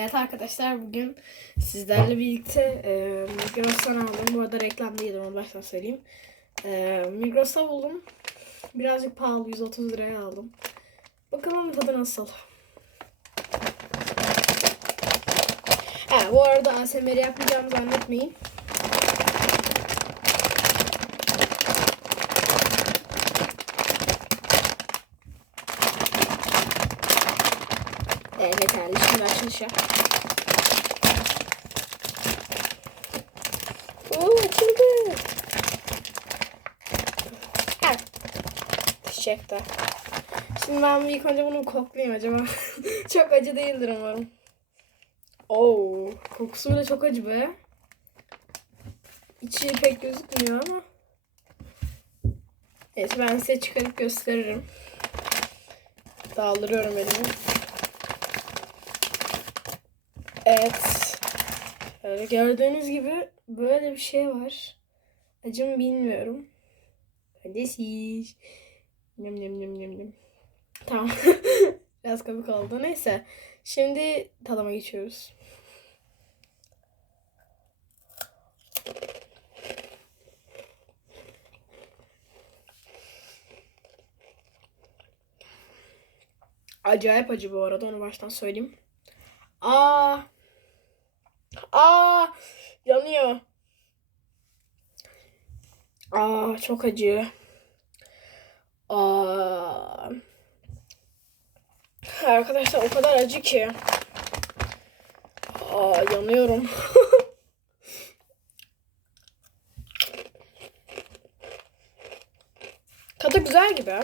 Evet arkadaşlar bugün sizlerle birlikte e, Migros'tan aldım. Bu arada reklam değildir onu baştan söyleyeyim. E, Migros'ta buldum. Birazcık pahalı 130 liraya aldım. Bakalım tadı nasıl. Ha, bu arada ASMR yapmayacağımı zannetmeyin. Evet yeterli. Şimdi açılış yap. Oo açıldı. Evet. Teşekkür. Şimdi ben ilk önce bunu koklayayım acaba. çok acı değildir umarım. Oo, kokusu bile çok acı be. İçi pek gözükmüyor ama. Neyse ben size çıkarıp gösteririm. Daldırıyorum elimi. Evet. Öyle gördüğünüz gibi böyle bir şey var. Acım bilmiyorum. Siz. Nem nem nem nem nem. Tamam. Biraz komik oldu. Neyse. Şimdi tadıma geçiyoruz. Acayip acı bu arada onu baştan söyleyeyim. Aa. Aa yanıyor. Aa çok acı. Aa. Arkadaşlar o kadar acı ki. Aa yanıyorum. Tadı güzel gibi.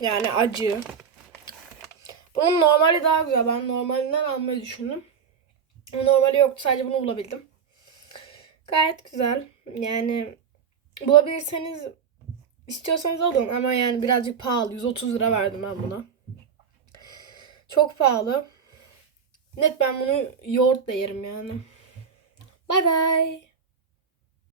Yani acı. Bunun normali daha güzel. Ben normalinden almayı düşündüm. Normali yoktu. Sadece bunu bulabildim. Gayet güzel. Yani bulabilirseniz istiyorsanız alın ama yani birazcık pahalı. 130 lira verdim ben buna. Çok pahalı. Net ben bunu yoğurtla yerim yani. Bay bay.